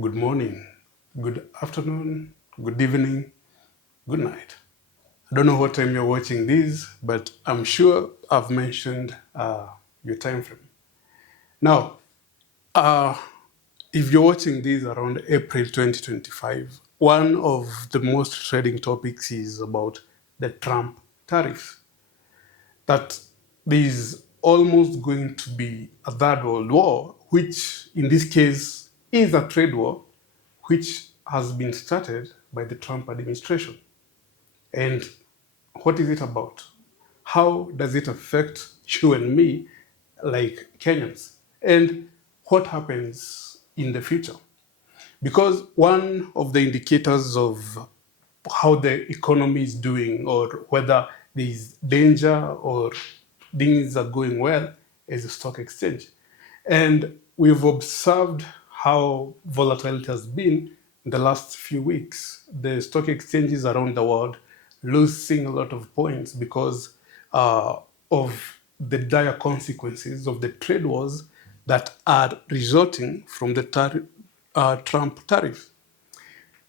good morning, good afternoon, good evening, good night. I don't know what time you're watching this, but I'm sure I've mentioned your time frame. Now, uh, if you're watching this around April 2025, one of the most trending topics is about the Trump tariffs. That there is almost going to be a third world war, which in this case is a trade war, which has been started by the Trump administration. And what is it about? How does it affect you and me, like Kenyans? And what happens in the future? Because one of the indicators of how the economy is doing or whether there is danger or things are going well is the stock exchange. And we've observed how volatile it has been in the last few weeks. The stock exchanges around the world losing a lot of points because of the dire consequences of the trade wars that are resulting from the Trump tariff.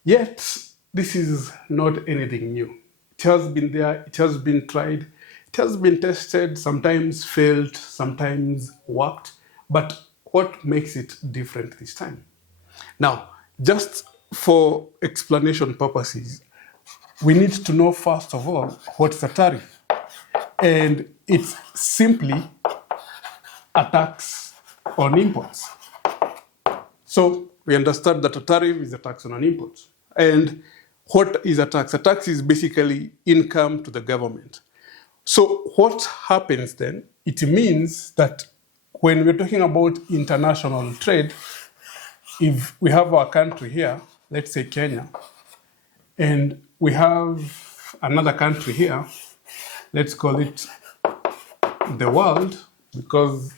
Yet, this is not anything new. It has been there, it has been tried, it has been tested, sometimes failed, sometimes worked. But what makes it different this time? Now, just for explanation purposes, we need to know first of all what's a tariff. And it's simply a tax on imports. So we understand that a tariff is a tax on an import. And what is a tax? A tax is basically income to the government. So what happens then? It means that when we're talking about international trade, if we have our country here, let's say Kenya, and we have another country here, let's call it the world, because,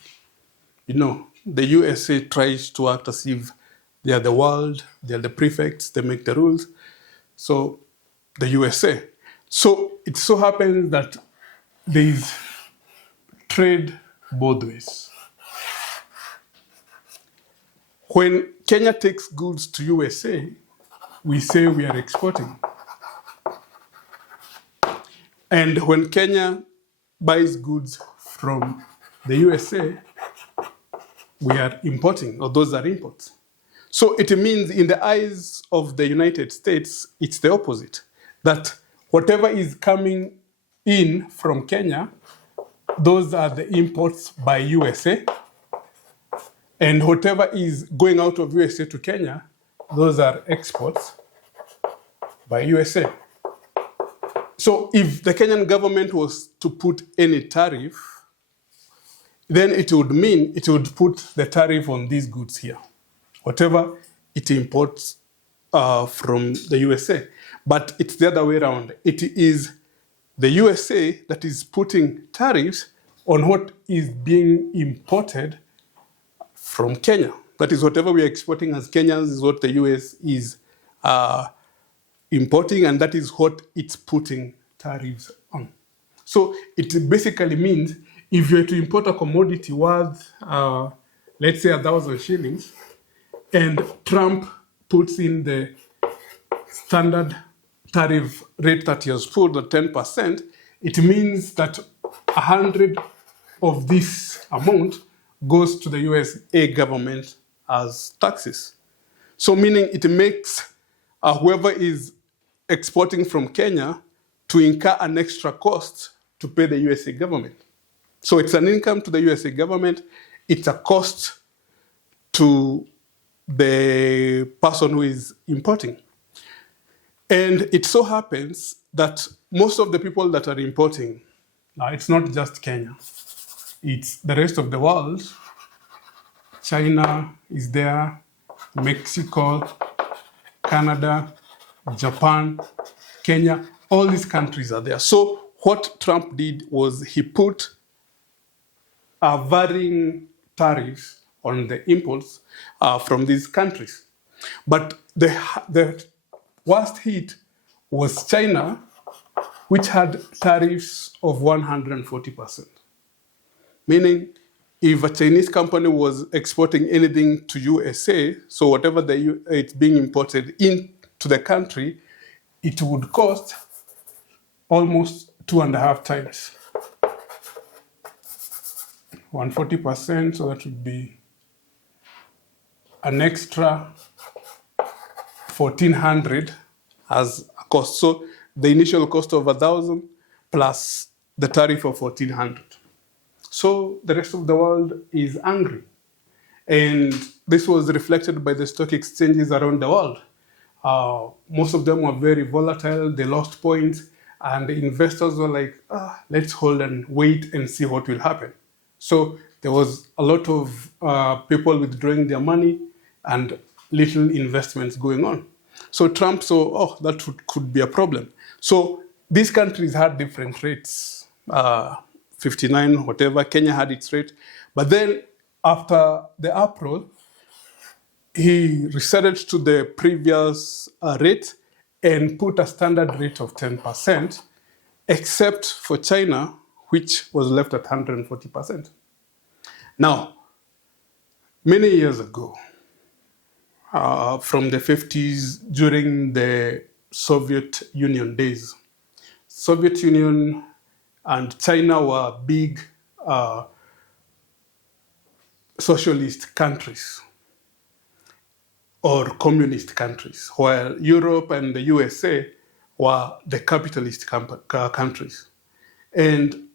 the USA tries to act as if they are the world, they are the prefects, they make the rules. So the USA. So it so happens that there is trade both ways. When Kenya takes goods to USA, we say we are exporting. And when Kenya buys goods from the USA, we are importing, or those are imports. So it means in the eyes of the United States, it's the opposite. That whatever is coming in from Kenya, those are the imports by USA. And whatever is going out of USA to Kenya, those are exports by USA. So if the Kenyan government was to put any tariff, then it would mean it would put the tariff on these goods here, whatever it imports from the USA. But it's the other way around. It is the USA that is putting tariffs on what is being imported from Kenya. That is, whatever we are exporting as Kenyans is what the US is importing, and that is what it's putting tariffs on. So it basically means if you were to import a commodity worth, let's say 1,000 shillings, and Trump puts in the standard tariff rate that he has put, the 10%, it means that 100 of this amount goes to the USA government as taxes. So meaning it makes whoever is exporting from Kenya to incur an extra cost to pay the USA government. So it's an income to the USA government, it's a cost to the person who is importing. And it so happens that most of the people that are importing, now it's not just Kenya, it's the rest of the world. China is there, Mexico, Canada, Japan, Kenya, all these countries are there. So what Trump did was he put varying tariffs on the imports from these countries. But the worst hit was China, which had tariffs of 140%. Meaning, if a Chinese company was exporting anything to USA, so whatever it's being imported into the country, it would cost almost 2.5 times. 140%, so that would be an extra 1,400 as a cost. So the initial cost of 1,000 plus the tariff of 1,400. So the rest of the world is angry. And this was reflected by the stock exchanges around the world. Most of them were very volatile, they lost points, and the investors were like, let's hold and wait and see what will happen. So there was a lot of people withdrawing their money and little investments going on. So Trump saw, that could be a problem. So these countries had different rates, 59, whatever. Kenya had its rate. But then after the April, he resettled to the previous rate and put a standard rate of 10%, except for China, which was left at 140%. Now, many years ago, from the 50s, during the Soviet Union days, Soviet Union and China were big socialist countries or communist countries, while Europe and the USA were the capitalist countries. And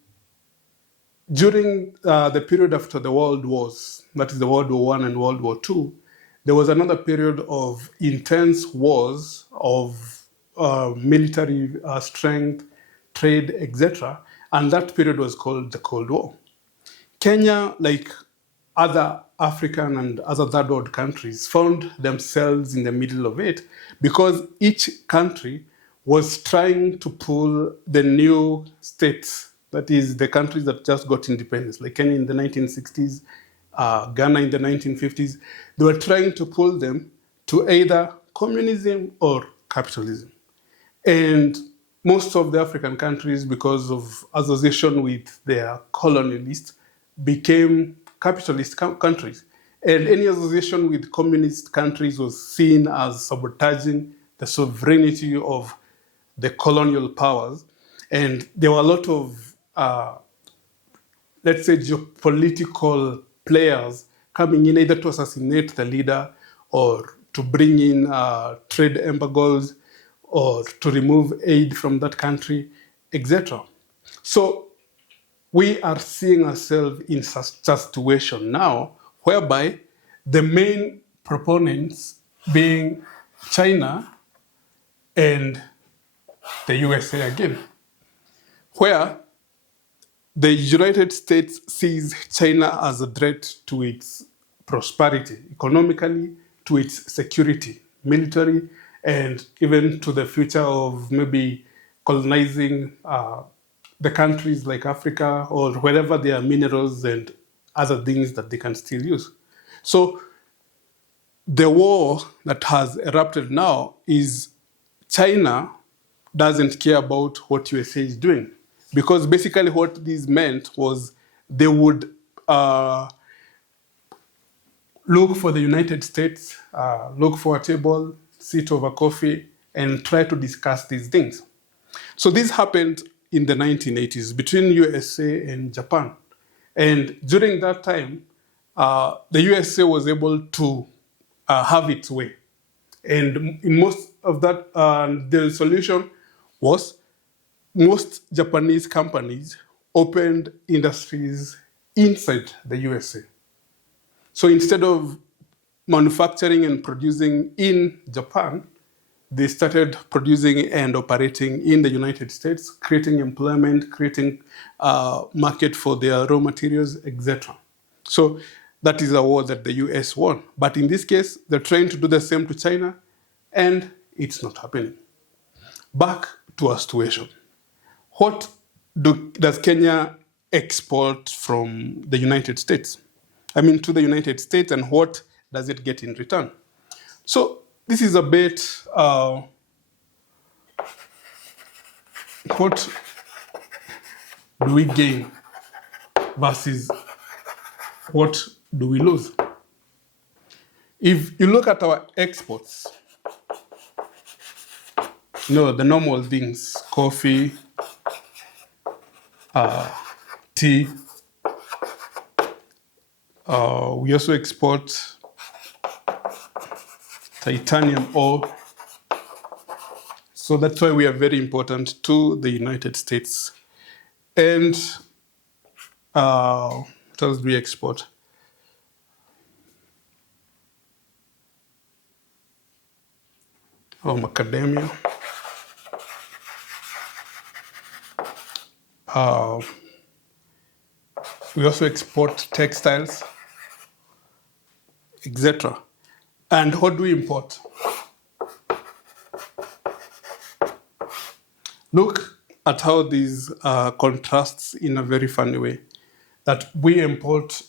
during the period after the World Wars, that is the World War I and World War II, there was another period of intense wars, of military strength, trade, etc. And that period was called the Cold War. Kenya, like other African and other third world countries, found themselves in the middle of it because each country was trying to pull the new states, that is, the countries that just got independence, like Kenya in the 1960s, Ghana in the 1950s. They were trying to pull them to either communism or capitalism. And most of the African countries, because of association with their colonialists, became capitalist countries. And any association with communist countries was seen as sabotaging the sovereignty of the colonial powers. And there were a lot of, let's say, geopolitical players coming in either to assassinate the leader or to bring in trade embargoes or to remove aid from that country, etc. So we are seeing ourselves in such a situation now whereby the main proponents being China and the USA again, where the United States sees China as a threat to its prosperity, economically, to its security, military, and even to the future of maybe colonizing the countries like Africa or wherever there are minerals and other things that they can still use. So the war that has erupted now is China doesn't care about what USA is doing. Because basically what this meant was they would look for the United States, look for a table, sit over coffee, and try to discuss these things. So this happened in the 1980s between USA and Japan. And during that time, the USA was able to have its way. And in most of that, the solution was most Japanese companies opened industries inside the USA. So instead of manufacturing and producing in Japan, they started producing and operating in the United States, creating employment, creating market for their raw materials, etc. So that is a war that the US won. But in this case, they're trying to do the same to China, and it's not happening. Back to our situation. What does Kenya export from the United States? To the United States, and what does it get in return? So this is a bit, what do we gain versus what do we lose? If you look at our exports, the normal things, coffee, tea, we also export titanium ore. So that's why we are very important to the United States. And what else do we export? Macadamia. We also export textiles, etc. And what do we import? Look at how these contrasts in a very funny way. That we import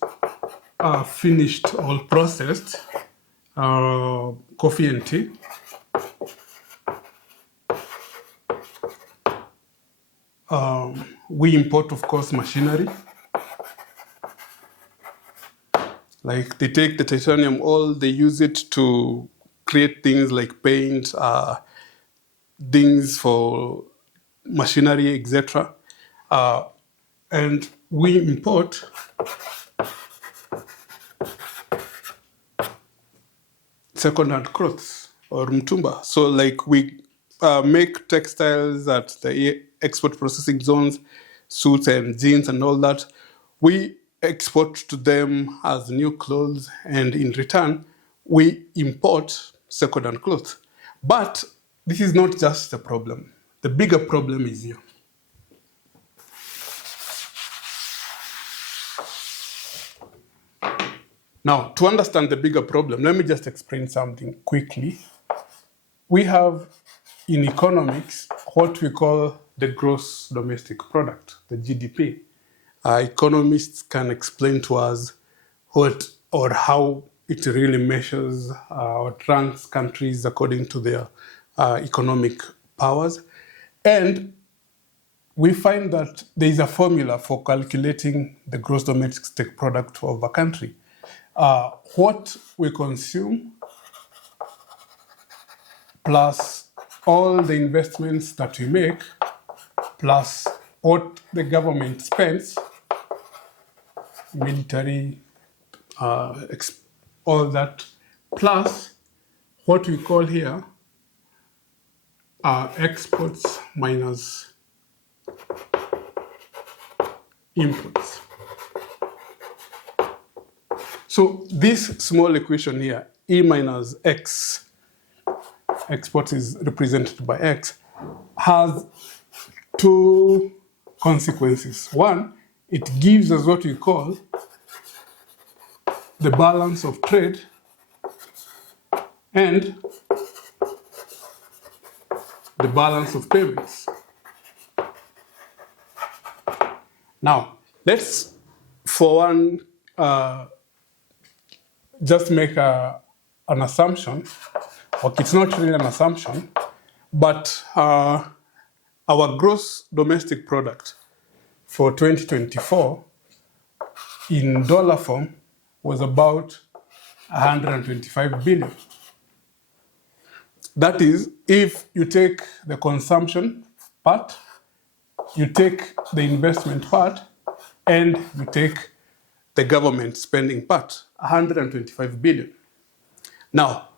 finished or processed coffee and tea. We import, of course, machinery. Like they take the titanium ore, they use it to create things like paint, things for machinery, etc. And we import second-hand clothes or mtumba. So like we make textiles at the export processing zones, suits and jeans and all that. We export to them as new clothes, and in return, we import second-hand clothes. But this is not just the problem. The bigger problem is here. Now, to understand the bigger problem, let me just explain something quickly. We have in economics what we call the gross domestic product, the GDP. Economists can explain to us what or how it really measures or ranks countries according to their economic powers. And we find that there is a formula for calculating the gross domestic product of a country. What we consume plus all the investments that we make plus what the government spends, military, all that, plus what we call here exports minus imports. So this small equation here, E minus X, exports is represented by X, has two consequences. One, it gives us what we call the balance of trade and the balance of payments. Now, let's, for one, just make an assumption. Okay, it's not really an assumption, but our gross domestic product for 2024 in dollar form was about 125 billion. That is, if you take the consumption part, you take the investment part, and you take the government spending part, 125 billion. Now,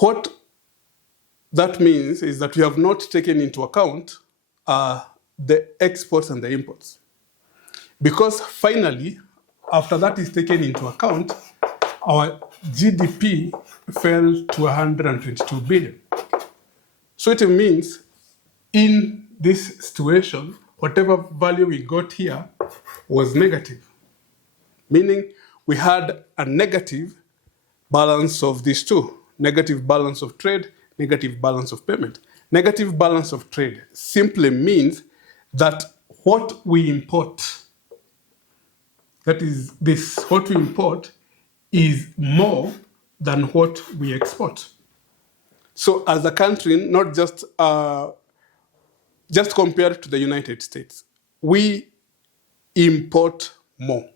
what that means is that we have not taken into account the exports and the imports. Because finally, after that is taken into account, our GDP fell to 122 billion. So it means in this situation, whatever value we got here was negative, meaning we had a negative balance of these two, negative balance of trade, negative balance of payment. Negative balance of trade simply means that what we import, that is this, what we import is more than what we export. So as a country, not just compared to the United States, we import more.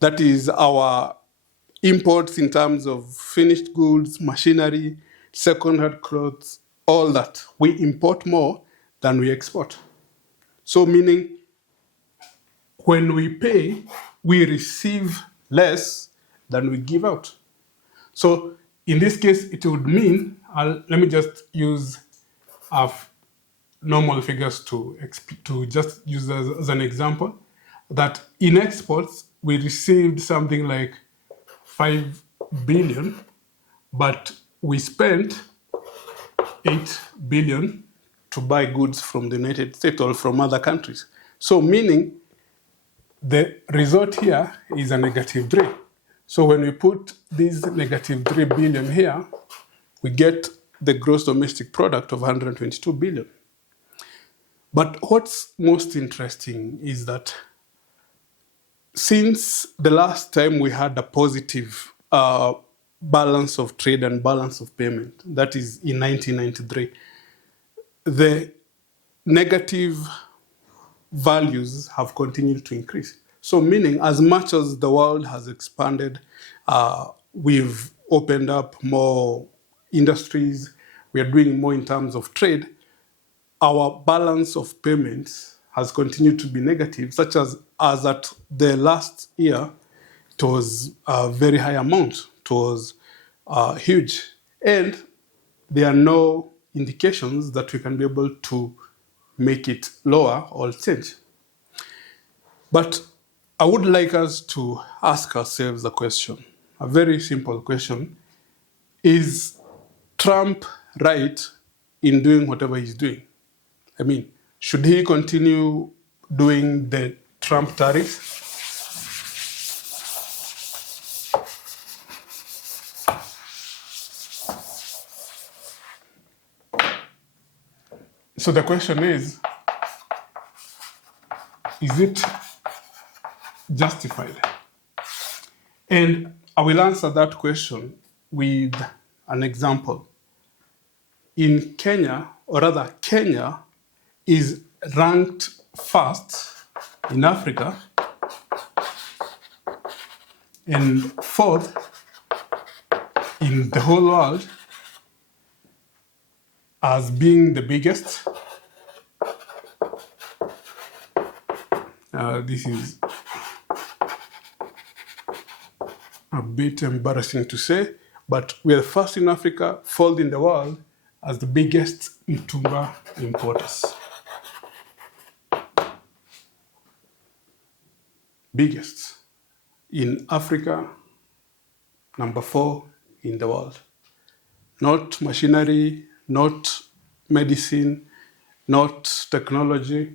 That is our imports in terms of finished goods, machinery, second-hand clothes, all that. We import more than we export. So meaning when we pay, we receive less than we give out. So in this case, it would mean, let me just use normal figures to just use as an example, that in exports, we received something like 5 billion, but we spent 8 billion to buy goods from the United States or from other countries. So meaning the result here is a negative 3. So when we put this negative 3 billion here, we get the gross domestic product of 122 billion. But what's most interesting is that since the last time we had a positive balance of trade and balance of payment, that is in 1993, the negative values have continued to increase. So meaning as much as the world has expanded, we've opened up more industries, we are doing more in terms of trade, our balance of payments has continued to be negative, such as at the last year, it was a very high amount. It was huge. And there are no indications that we can be able to make it lower or change. But I would like us to ask ourselves a question, a very simple question. Is Trump right in doing whatever he's doing? I mean, should he continue doing the Trump tariffs? So the question is it justified? And I will answer that question with an example. In Kenya, or rather Kenya, is ranked first in Africa and fourth in the whole world as being the biggest. This is a bit embarrassing to say, but we are first in Africa, fourth in the world as the biggest mtumba importers. Biggest in Africa, number 4 in the world. Not machinery, not medicine, not technology,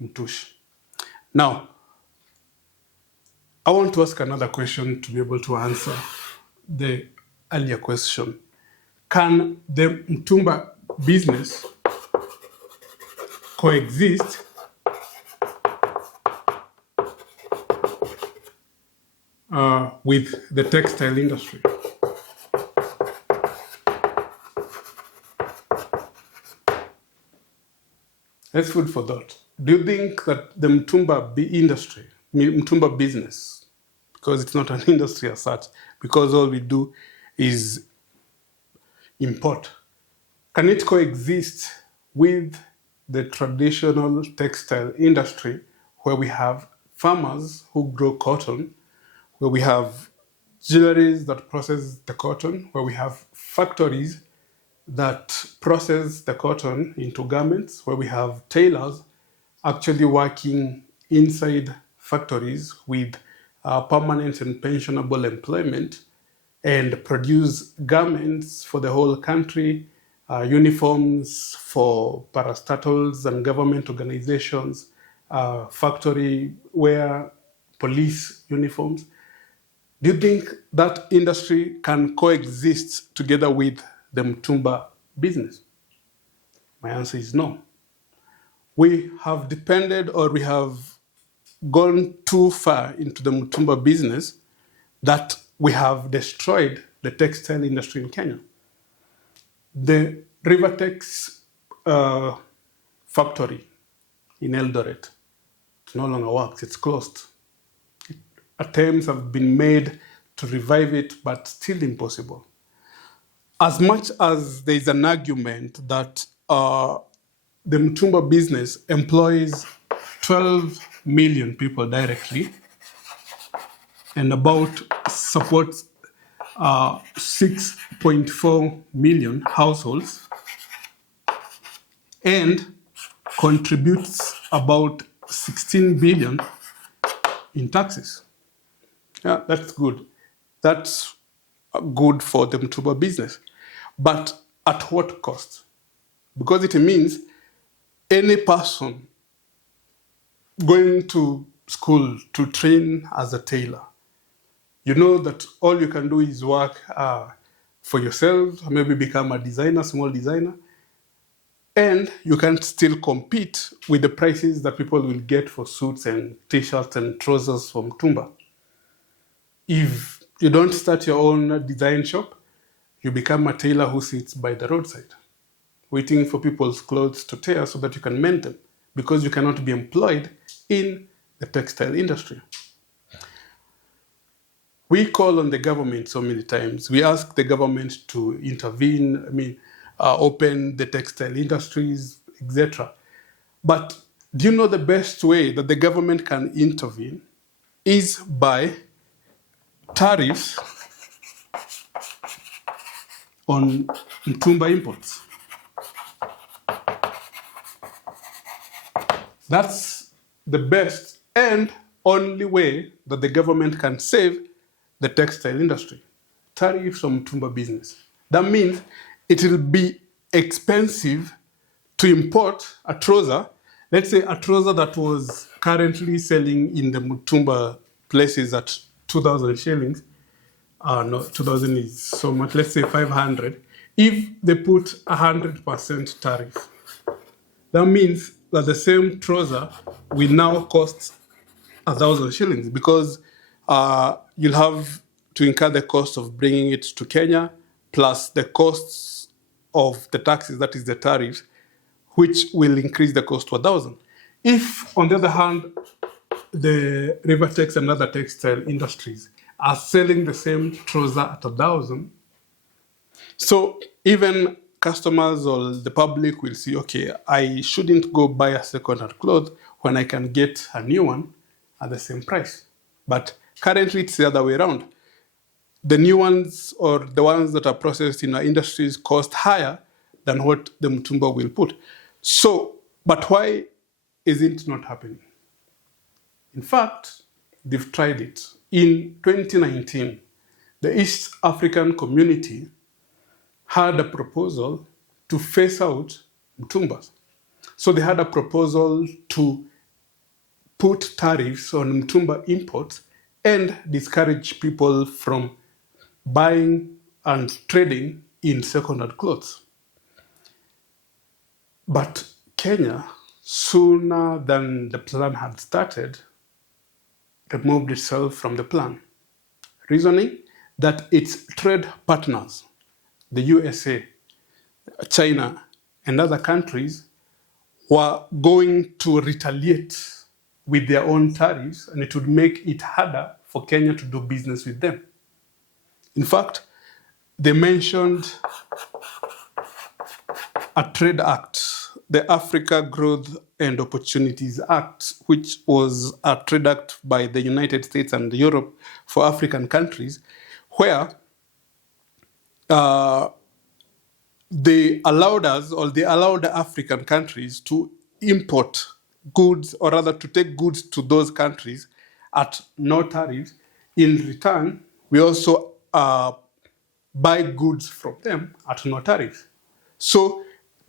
mtush. Now, I want to ask another question to be able to answer the earlier question. Can the mtumba business coexist with the textile industry? That's food for thought. Do you think that the mtumba business, because it's not an industry as such, because all we do is import, can it coexist with the traditional textile industry where we have farmers who grow cotton, where we have jewelries that process the cotton, where we have factories that process the cotton into garments, where we have tailors actually working inside factories with permanent and pensionable employment and produce garments for the whole country, uniforms for parastatals and government organizations, factory wear, police uniforms. Do you think that industry can coexist together with the mtumba business? My answer is no. We have depended, or we have gone too far into the mtumba business that we have destroyed the textile industry in Kenya. The Rivertex factory in Eldoret no longer works, it's closed. attempts have been made to revive it, but still impossible. As much as there is an argument that the Mtumba business employs 12 million people directly and about supports 6.4 million households and contributes about 16 billion in taxes. Yeah, that's good. That's good for the Mtumba business. But at what cost? Because it means any person going to school to train as a tailor, you know that all you can do is work for yourself, maybe become a designer, small designer, and you can still compete with the prices that people will get for suits and t-shirts and trousers from Tumba. If you don't start your own design shop, you become a tailor who sits by the roadside, waiting for people's clothes to tear so that you can mend them, because you cannot be employed in the textile industry. We call on the government so many times. We ask the government to intervene, open the textile industries, etc. But do you know the best way that the government can intervene is by tariffs on Mtumba imports. That's the best and only way that the government can save the textile industry. Tariffs on Mtumba business. That means it will be expensive to import a trouser. Let's say a trouser that was currently selling in the Mtumba places at 2,000 shillings. No, 2,000 is so much. Let's say 500. If they put 100% tariff, that means that the same trouser will now cost 1,000 shillings because you'll have to incur the cost of bringing it to Kenya plus the costs of the taxes, that is the tariffs, which will increase the cost to 1,000. If, on the other hand, the Rivertex and other textile industries are selling the same trouser at 1,000, so even customers or the public will see, okay, I shouldn't go buy a second-hand cloth when I can get a new one at the same price. But currently it's the other way around. The new ones or the ones that are processed in our industries cost higher than what the Mtumba will put. So, but why is it not happening? In fact, they've tried it. In 2019, the East African community had a proposal to phase out Mtumbas. So they had a proposal to put tariffs on Mtumba imports and discourage people from buying and trading in second-hand clothes. But Kenya, sooner than the plan had started, removed itself from the plan, reasoning that its trade partners, the USA, China, and other countries were going to retaliate with their own tariffs, and it would make it harder for Kenya to do business with them. In fact, they mentioned a trade act, the Africa Growth and Opportunities Act, which was a trade act by the United States and Europe for African countries, where they allowed African countries to import goods, or rather to take goods to those countries at no tariffs. In return, we also buy goods from them at no tariffs. So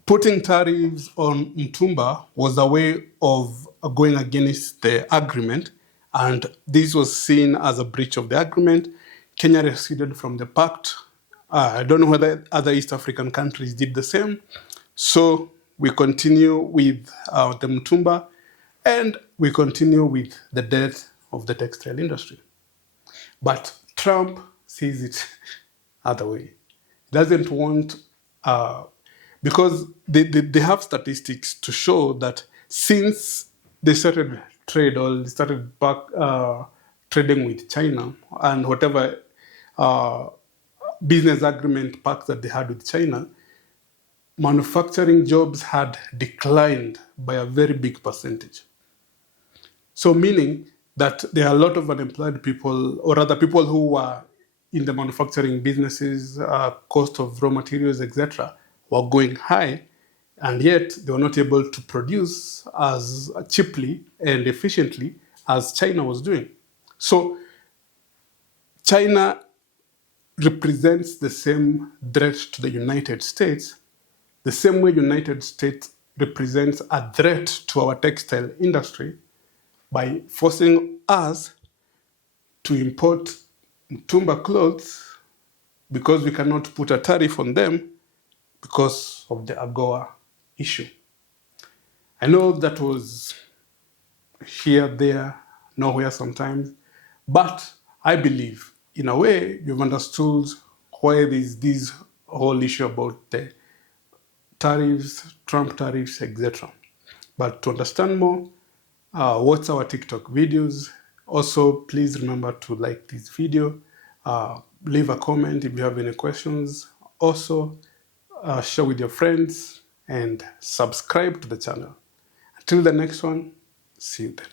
putting tariffs on Mtumba was a way of going against the agreement, and this was seen as a breach of the agreement. Kenya receded from the pact. I don't know whether other East African countries did the same. So we continue with the Mtumba, and we continue with the death of the textile industry. But Trump sees it other way. He doesn't want, because they have statistics to show that since they started trade or they started trading with China and whatever business agreement pacts that they had with China, manufacturing jobs had declined by a very big percentage. So meaning that there are a lot of unemployed people, or rather people who were in the manufacturing businesses, cost of raw materials, etc., were going high, and yet they were not able to produce as cheaply and efficiently as China was doing. So China represents the same threat to the United States, the same way United States represents a threat to our textile industry by forcing us to import Mtumba clothes because we cannot put a tariff on them because of the AGOA issue. I know that was here, there, nowhere sometimes, but I believe in a way you've understood why there's this whole issue about the tariffs, Trump tariffs, etc. But to understand more, watch our TikTok videos. Also, please remember to like this video, leave a comment if you have any questions. Also, share with your friends and subscribe to the channel. Until the next one, see you then.